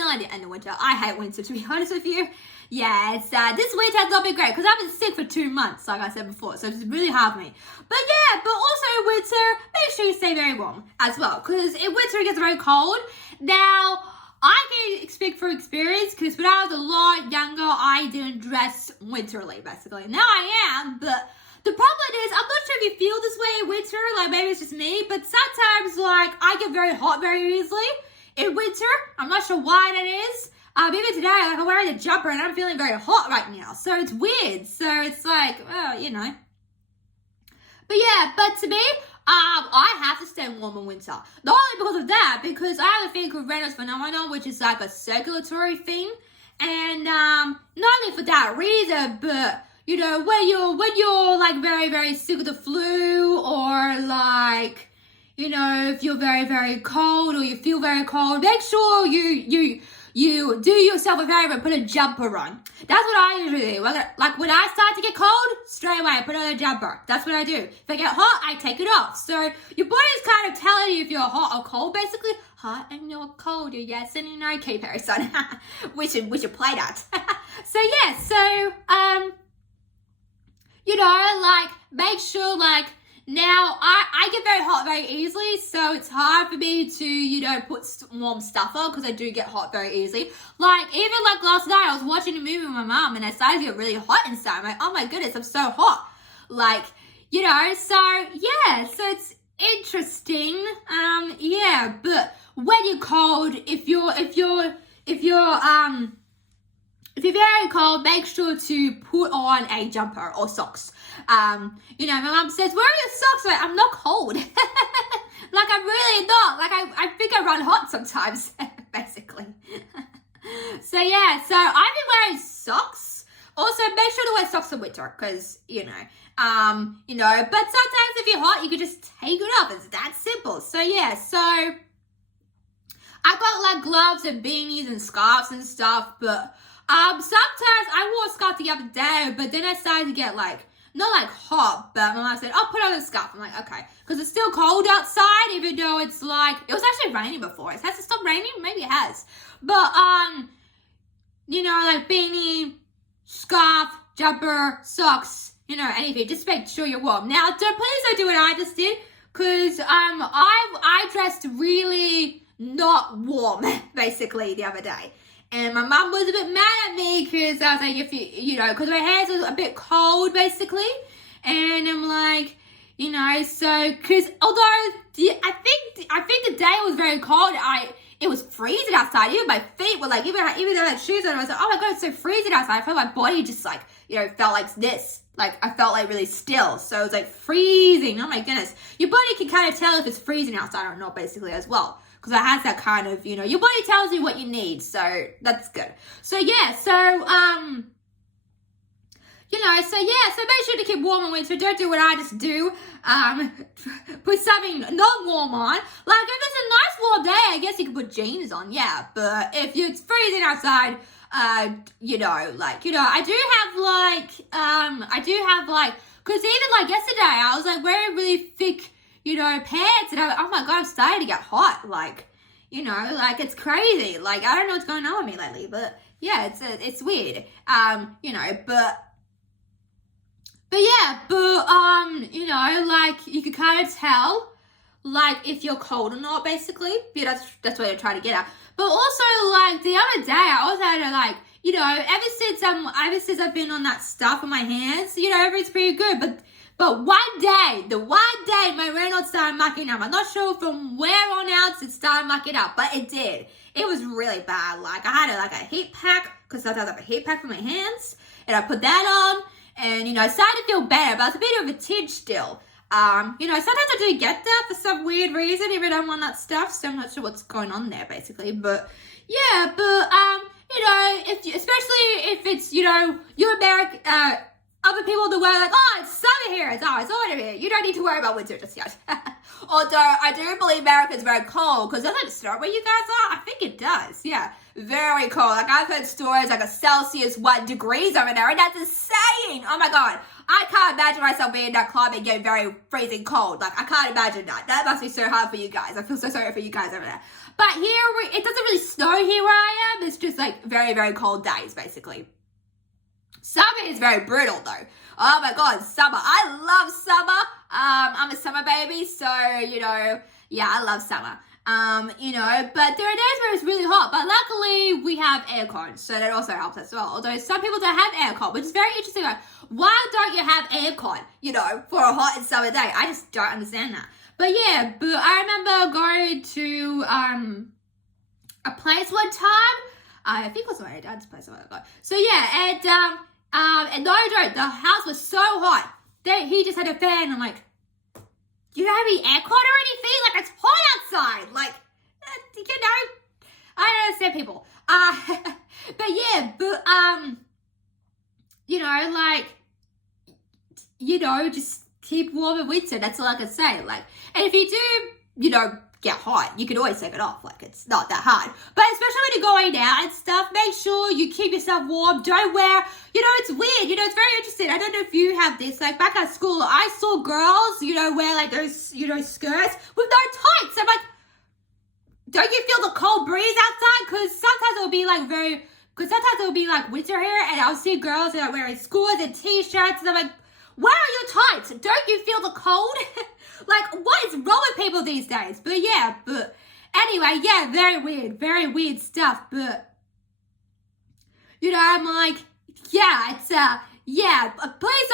million in the winter. I hate winter, to be honest with you. Yeah, it's this winter has not been great because I've been sick for 2 months, like I said before, so it's really hard for me. But yeah, but also in winter, make sure you stay very warm as well, because in winter it gets very cold. Now, I can speak from experience because when I was a lot younger, I didn't dress winterly, basically. Now I am, but the problem is, I'm not sure if you feel this way in winter, like maybe it's just me, but sometimes like I get very hot very easily in winter. I'm not sure why that is. Even today, like I'm wearing a jumper and I'm feeling very hot right now. So it's weird. So it's like, well, you know. But yeah, but to me, I have to stay warm in winter. Not only because of that, because I have a thing called Reynolds phenomenon, which is like a circulatory thing. And not only for that reason, but you know, when you're like very, very sick of the flu, or like, you know, if you're very, very cold or you feel very cold, make sure you do yourself a favor and put a jumper on. That's what I usually do. Like when I start to get cold, straight away I put on a jumper. That's what I do. If I get hot, I take it off. So your body is kind of telling you if you're hot or cold, basically. Hot and you're cold, yes, and you know, keep Harrison. we should play that. So yeah, so you know, like make sure like. Now, I get very hot very easily, so it's hard for me to, you know, put warm stuff on because I do get hot very easily. Like, even like last night, I was watching a movie with my mom and I started to get really hot inside. I'm like, oh my goodness, I'm so hot. Like, you know, so yeah, so it's interesting. Yeah, but when you're cold, if you're very cold, make sure to put on a jumper or socks. You know, my mom says, where are your socks? Like, I'm not cold. Like, I'm really not. Like, I think I run hot sometimes, basically. So, yeah. So, I've been wearing socks. Also, make sure to wear socks in winter because, you know, but sometimes if you're hot, you can just take it off. It's that simple. So, yeah. So, I got, like, gloves and beanies and scarves and stuff, but sometimes I wore a scarf the other day, but then I started to get like, not like hot, but my mom said, oh, put on a scarf. I'm like, okay. Because it's still cold outside, even though it's like, it was actually raining before. Has it stopped raining? Maybe it has. But, you know, like beanie, scarf, jumper, socks, you know, anything. Just make sure you're warm. Now, please don't do what I just did, because I dressed really not warm, basically, the other day. And my mum was a bit mad at me because I was like, if you know, because my hands was a bit cold, basically. And I'm like, you know, so, because although I think the day was very cold, it was freezing outside. Even my feet were like, even though I had shoes on, I was like, oh my God, it's so freezing outside. I felt my body just like, you know, felt like this. Like, I felt like really still. So it was like freezing. Oh my goodness. Your body can kind of tell if it's freezing outside or not, basically, as well. Because it has that kind of, you know, your body tells you what you need. So that's good. So yeah, so, you know, so yeah, so make sure to keep warm in winter. Don't do what I just do. Put something not warm on. Like, if it's a nice warm day, I guess you can put jeans on, yeah. But if it's freezing outside, you know, like, you know, I do have like, because even like yesterday, I was like wearing really thick, you know, pants, and I'm like, oh my God, I'm starting to get hot. Like, you know, like, it's crazy. Like, I don't know what's going on with me lately, but yeah, it's weird. You know, but yeah, but, you know, like, you can kind of tell, like, if you're cold or not, basically. Yeah, that's what I'm trying to get at. But also, like, the other day, I also had to, like, you know, ever since I've been on that stuff in my hands, you know, everything's pretty good, but the one day my Reynolds started mucking up. I'm not sure from where on out it started mucking up, but it did. It was really bad. Like, I had a heat pack, because sometimes I have a heat pack for my hands, and I put that on, and, you know, I started to feel better, but it's a bit of a tinge still. You know, sometimes I do get that for some weird reason, even though I'm on that stuff, so I'm not sure what's going on there, basically, but, yeah, but, you know, especially if it's, you know, you're American, other people in the world are like, oh, it's summer here, it's hot here, you don't need to worry about winter just yet. Although, I do believe America is very cold, because doesn't it start where you guys are? I think it does, yeah. Very cold. Like, I've heard stories like a Celsius 1 degrees over there, and that's insane! Oh my God. I can't imagine myself being in that climate and getting very freezing cold. Like, I can't imagine that. That must be so hard for you guys. I feel so sorry for you guys over there. But here, it doesn't really snow here where I am. It's just like very, very cold days, basically. Summer is very brutal though. Oh my god, summer. I love summer. I'm a summer baby, so, you know, yeah, I love summer. You know, but there are days where it's really hot, but luckily we have aircon, so that also helps as well. Although some people don't have aircon, which is very interesting. Like, why don't you have aircon, you know, for a hot and summer day? I just don't understand that. But yeah, but I remember going to a place one time. I think it was my dad's place. So yeah, and no joke, the house was so hot that he just had a fan. I'm like, you don't have any aircon or anything? Like, it's hot outside. Like, you know, I don't understand people. But yeah, you know, like, you know, just keep warm in winter. That's all I can say. Like, and if you do, you know, get hot, you can always take it off. Like, it's not that hard. But especially when you're going out and stuff, make sure you keep yourself warm. Don't wear, you know, it's weird. You know, it's very interesting. I don't know if you have this. Like, back at school, I saw girls, you know, wear, like, those, you know, skirts with no tights. I'm like, don't you feel the cold breeze outside? Because sometimes it'll be, like, winter here, and I'll see girls that are wearing skirts and T-shirts, and I'm like, where are your tights? Don't you feel the cold? Like, what is wrong with people these days? But yeah, but anyway, yeah, very weird stuff. But, you know, I'm like, yeah, it's, yeah, please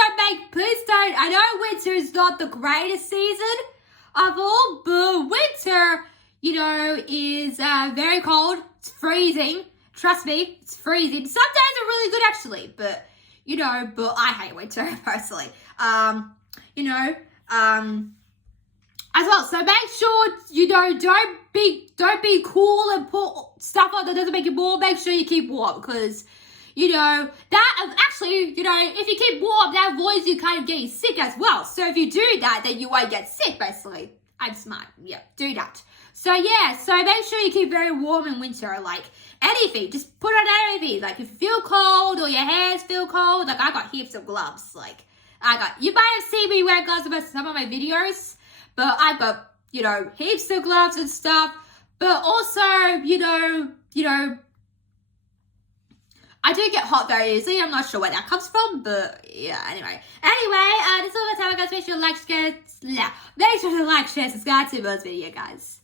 don't, I know winter is not the greatest season of all, but winter, you know, is very cold. It's freezing. Trust me, it's freezing. Some days are really good, actually, but, you know, but I hate winter, personally. You know, as well, so make sure, you know, don't be cool and put stuff on that doesn't make you warm. Make sure you keep warm, because, you know, that actually, you know, if you keep warm, that avoids you kind of getting sick as well. So if you do that, then you won't get sick, basically. I'm smart. Yeah, do that. So yeah, so make sure you keep very warm in winter. Like, anything, just put on anything. Like, if you feel cold or your hands feel cold, like, I got heaps of gloves. Like, you might have seen me wear gloves in some of my videos, but I've got, you know, heaps of gloves and stuff. But also, you know, I do get hot very easily. I'm not sure where that comes from, but yeah, anyway. This is all the time, guys. Make sure to like, share, subscribe to this video, guys.